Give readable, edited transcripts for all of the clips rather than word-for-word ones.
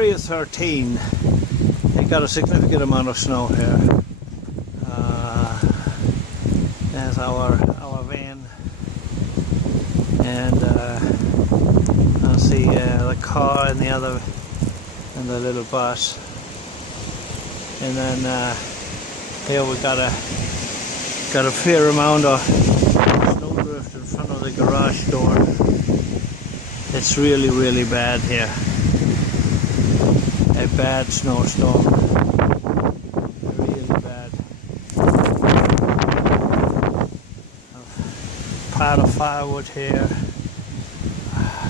Area 13, they got a significant amount of snow here. There's our van, and I see the car and the little bus, and then here we got a fair amount of snowdrift in front of the garage door. It's really bad here. A bad snowstorm. Really bad. Part of firewood here.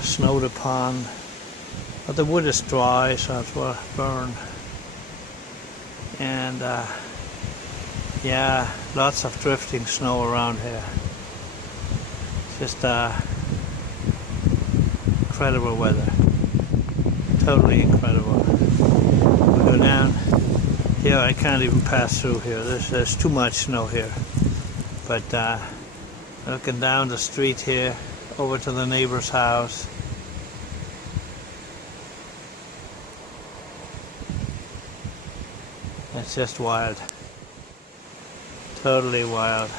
Snowed upon. But the wood is dry, so it will burn. And yeah, lots of drifting snow around here. Just incredible weather. Totally incredible. We go down here. I can't even pass through here. There's too much snow here. But looking down the street here, over to the neighbor's house. It's just wild. Totally wild.